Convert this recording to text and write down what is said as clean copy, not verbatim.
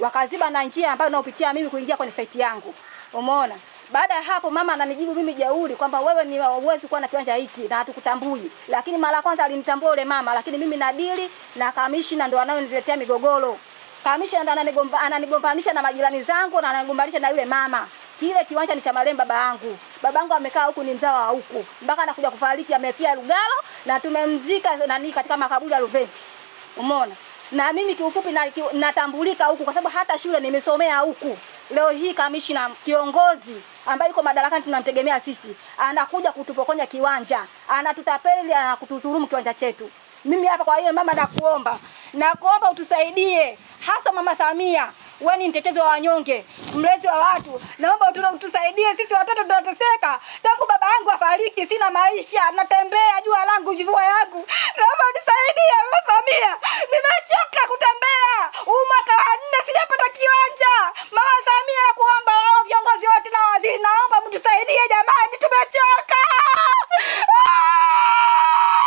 wakaziba na njia ambayo naopitia mimi kuingia kwenye site yangu. Umeona? Baada ya hapo mama ananijibu mimi jeuri kwamba wewe ni uwezi kuwa na kiwanja hiki na hatukutambui. Lakini mara kwanza alinitambua yule mama, lakini mimi nadili na kamishna ndo anayoniletea migogoro. Kamishna ndo ananigombanisha na majirani zangu na ananigombanisha na yule mama. Kile kiwanja ni cha marehemu baba yangu. Babangu amekaa huku ni mzao wa huku. Mpaka anakuja kufariki amefia Lugalo na tumemzika nani katika makaburi ya Luveti. Umeona? Na mimi kiufupi natambulika huku kwa sababu hata shule nimesomea huku. Leo hii kamishna kiongozi ambaye yuko madarakani tunamtegemea sisi anakuja kutupokonya kiwanja, anatutapeli na kutudhulumu kiwanja chetu. Mimi hapa kwa hiyo mama nakuomba utusaidie, hasa Mama Samia. Wewe ni mtetezi wa wanyonge, mlezi wa watu. Naomba utusaidie sisi watoto tunateseka. Tangu baba yangu afariki sina maisha, natembea jua langu jivua yangu. Naomba unisaidie Mama Samia. Nimechoka kutembea. Mwaka wa 4 sijapata kiwanja.